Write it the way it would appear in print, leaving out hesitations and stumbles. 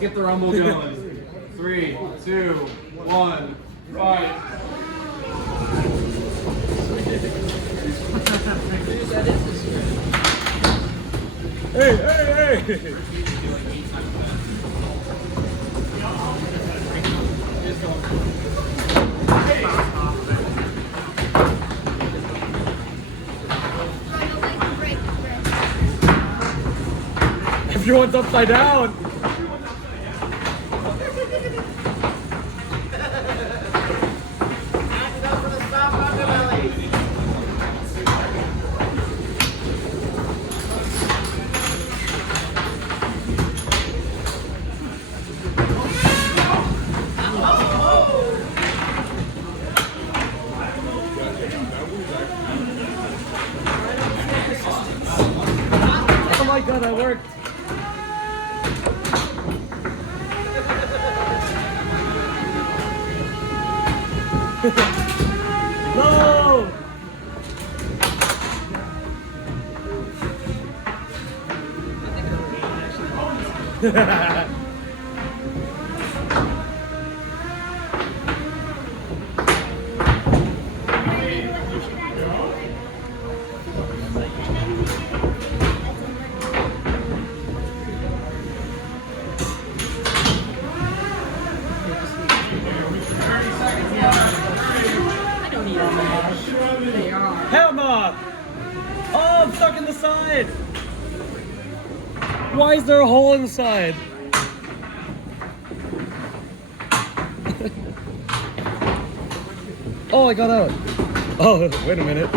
get the rumble going. 3, 2, 1, fight. Hey, hey, hey! Everyone's upside down! Oh my god, that worked! No! Hell no! Oh, I'm stuck in the side! Why is there a hole in the side? Oh, I got out. Oh, wait a minute.